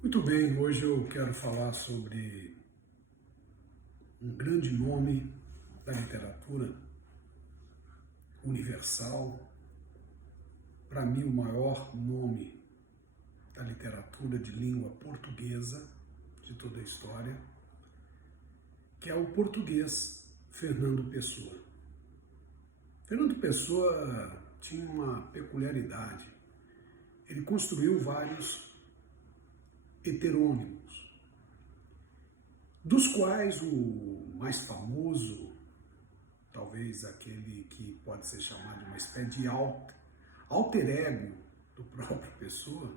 Muito bem, hoje eu quero falar sobre um grande nome da literatura universal, para mim o maior nome da literatura de língua portuguesa de toda a história, que é o português Fernando Pessoa. Fernando Pessoa tinha uma peculiaridade, ele construiu vários heterônimos, dos quais o mais famoso, talvez aquele que pode ser chamado de uma espécie de alter ego do próprio Pessoa,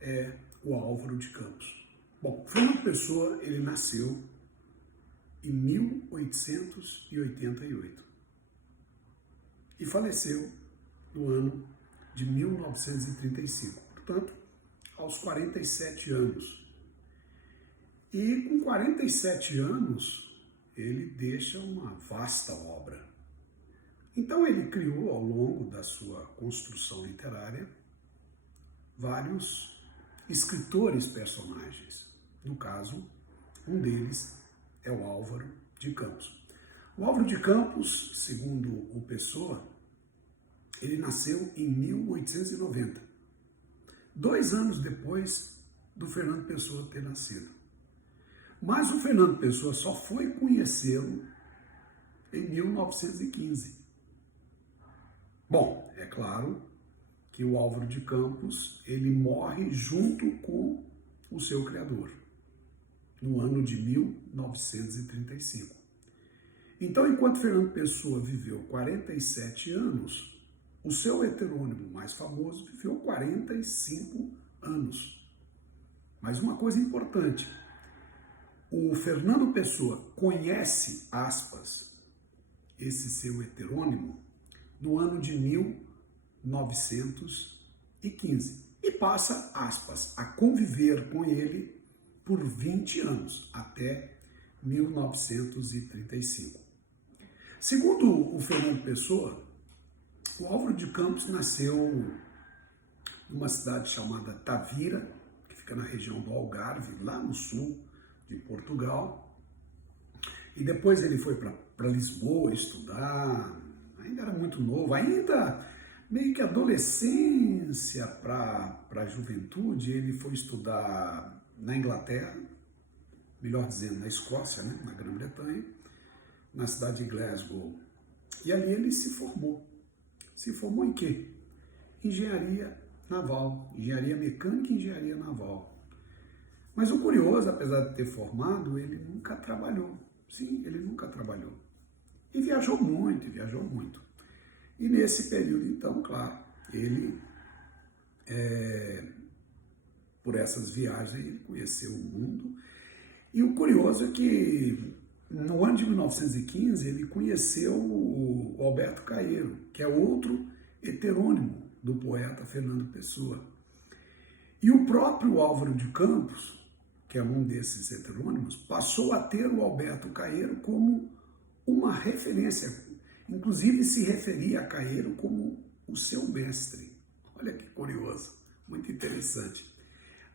é o Álvaro de Campos. Bom, Fernando Pessoa, ele nasceu em 1888 e faleceu no ano de 1935, portanto, aos 47 anos. E com 47 anos, ele deixa uma vasta obra. Então ele criou, ao longo da sua construção literária, vários escritores personagens. No caso, um deles é o Álvaro de Campos. O Álvaro de Campos, segundo o Pessoa, ele nasceu em 1890, 2 anos depois do Fernando Pessoa ter nascido. Mas o Fernando Pessoa só foi conhecê-lo em 1915. Bom, é claro que o Álvaro de Campos, ele morre junto com o seu criador, no ano de 1935. Então, enquanto Fernando Pessoa viveu 47 anos, o seu heterônimo mais famoso viveu 45 anos. Mas uma coisa importante, o Fernando Pessoa conhece, aspas, esse seu heterônimo no ano de 1915 e passa, aspas, a conviver com ele por 20 anos, até 1935. Segundo o Fernando Pessoa, o Álvaro de Campos nasceu numa cidade chamada Tavira, que fica na região do Algarve, lá no sul de Portugal. E depois ele foi para Lisboa estudar, ainda era muito novo, ainda meio que adolescência para a juventude, ele foi estudar na Inglaterra, melhor dizendo, na Escócia, né, na Grã-Bretanha, na cidade de Glasgow. E ali ele se formou. Se formou em quê? Engenharia naval, engenharia mecânica e engenharia naval. Mas o curioso, apesar de ter formado, ele nunca trabalhou. Sim, ele nunca trabalhou. E viajou muito, e viajou muito. E nesse período, então, claro, ele, por essas viagens, ele conheceu o mundo. E o curioso é que, no ano de 1915, ele conheceu o Alberto Caeiro, que é outro heterônimo do poeta Fernando Pessoa. E o próprio Álvaro de Campos, que é um desses heterônimos, passou a ter o Alberto Caeiro como uma referência, inclusive se referia a Caeiro como o seu mestre. Olha que curioso, muito interessante.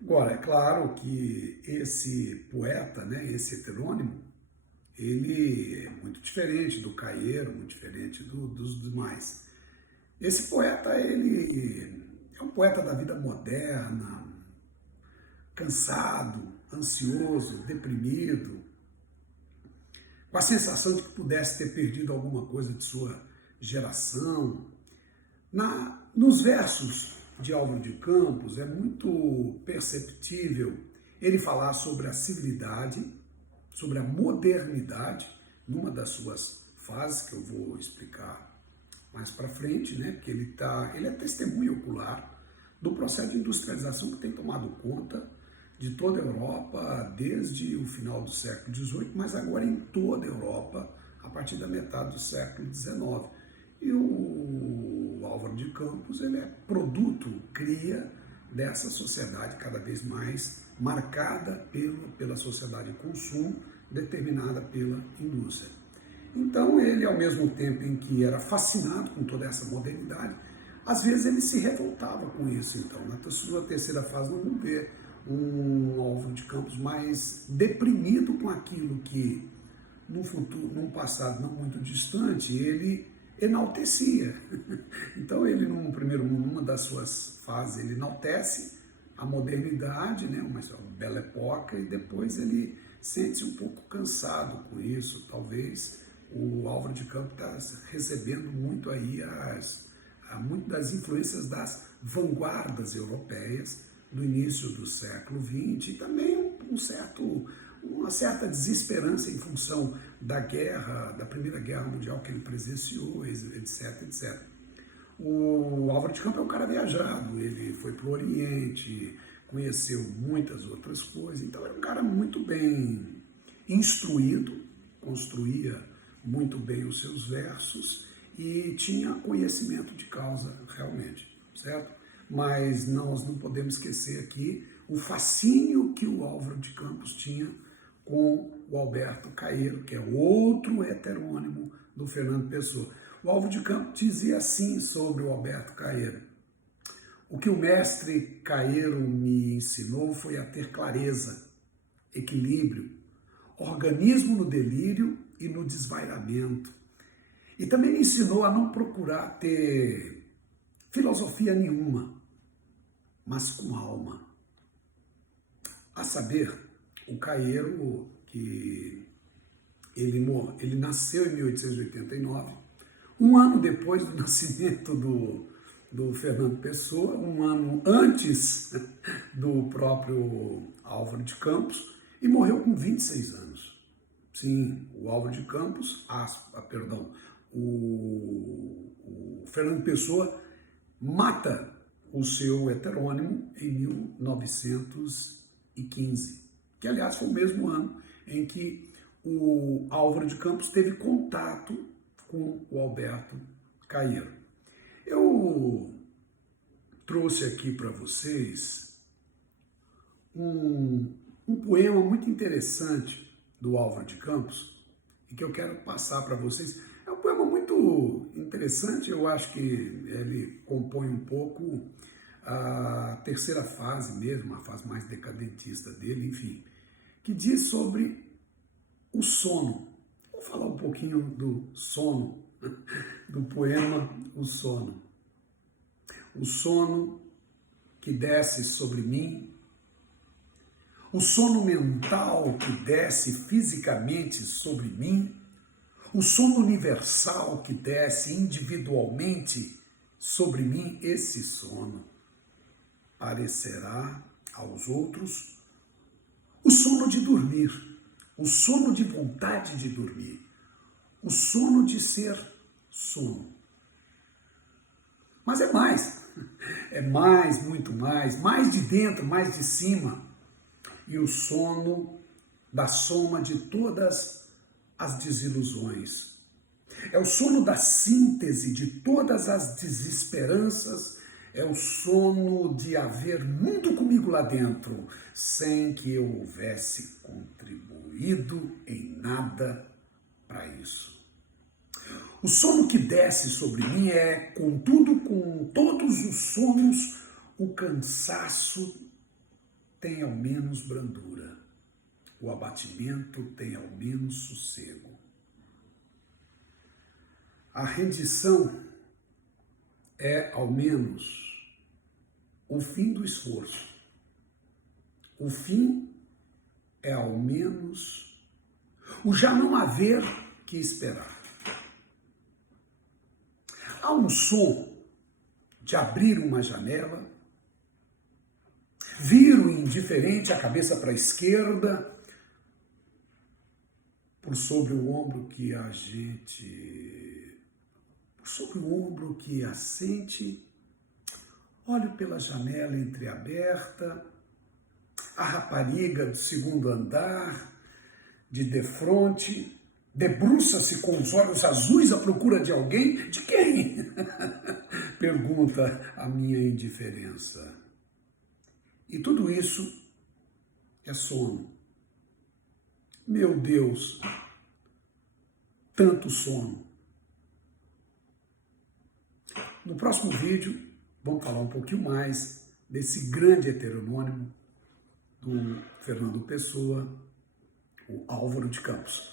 Agora, é claro que esse poeta, né, esse heterônimo, ele é muito diferente do Caeiro, muito diferente dos demais. Esse poeta, ele é um poeta da vida moderna, cansado, ansioso, deprimido, com a sensação de que pudesse ter perdido alguma coisa de sua geração. Nos versos de Álvaro de Campos é muito perceptível ele falar sobre a civilidade, sobre a modernidade, numa das suas fases, que eu vou explicar mais para frente, né? Que ele é testemunha ocular do processo de industrialização que tem tomado conta de toda a Europa desde o final do século XVIII, mas agora em toda a Europa, a partir da metade do século XIX. E o Álvaro de Campos, ele é produto, cria dessa sociedade cada vez mais marcada pela sociedade de consumo, determinada pela indústria. Então ele, ao mesmo tempo em que era fascinado com toda essa modernidade, às vezes ele se revoltava com isso. Então, na sua terceira fase, nós vamos ver um Álvaro de Campos mais deprimido com aquilo que, num futuro, num passado não muito distante, ele enaltecia. Então ele, num primeiro momento, numa das suas fases, ele enaltece a modernidade, né, uma bela época, e depois ele sente-se um pouco cansado com isso. Talvez o Álvaro de Campos está recebendo muito aí muito das influências das vanguardas europeias do início do século XX, e também uma certa desesperança em função da guerra, da Primeira Guerra Mundial que ele presenciou, etc, etc. O Álvaro de Campos é um cara viajado, ele foi para o Oriente, conheceu muitas outras coisas, então era um cara muito bem instruído, construía muito bem os seus versos e tinha conhecimento de causa realmente, certo? Mas nós não podemos esquecer aqui o fascínio que o Álvaro de Campos tinha com o Alberto Caeiro, que é outro heterônimo do Fernando Pessoa. O Álvaro de Campos dizia assim sobre o Alberto Caeiro: o que o mestre Caeiro me ensinou foi a ter clareza, equilíbrio, organismo no delírio e no desvairamento. E também me ensinou a não procurar ter filosofia nenhuma, mas com alma. A saber, o Caeiro, que ele nasceu em 1889, um ano depois do nascimento do Fernando Pessoa, um ano antes do próprio Álvaro de Campos, e morreu com 26 anos. Sim, o Álvaro de Campos, o Fernando Pessoa mata o seu heterônimo em 1915, que aliás foi o mesmo ano em que o Álvaro de Campos teve contato com o Alberto Caeiro. Eu trouxe aqui para vocês um poema muito interessante do Álvaro de Campos e que eu quero passar para vocês. É um poema muito interessante, eu acho que ele compõe um pouco a terceira fase mesmo, a fase mais decadentista dele, enfim, que diz sobre o sono. Vou falar um pouquinho do sono, do poema O Sono. O sono que desce sobre mim, o sono mental que desce fisicamente sobre mim, o sono universal que desce individualmente sobre mim, esse sono parecerá aos outros o sono de dormir, o sono de vontade de dormir, o sono de ser sono. Mas é mais, muito mais de dentro, mais de cima, e o sono da soma de todas as desilusões. É o sono da síntese de todas as desesperanças, é o sono de haver mundo comigo lá dentro, sem que eu houvesse contribuído em nada para isso. O sono que desce sobre mim é, contudo, com todos os sonos, o cansaço tem ao menos brandura, o abatimento tem ao menos sossego. A rendição é, ao menos, o fim do esforço. O fim é, ao menos, o já não haver que esperar. Há um som de abrir uma janela, viro indiferente a cabeça para a esquerda, por sobre o ombro que assente, olho pela janela entreaberta, a rapariga do segundo andar, de defronte, debruça-se com os olhos azuis à procura de alguém. De quem? Pergunta a minha indiferença. E tudo isso é sono. Meu Deus, tanto sono. No próximo vídeo, vamos falar um pouquinho mais desse grande heterônimo do Fernando Pessoa, o Álvaro de Campos.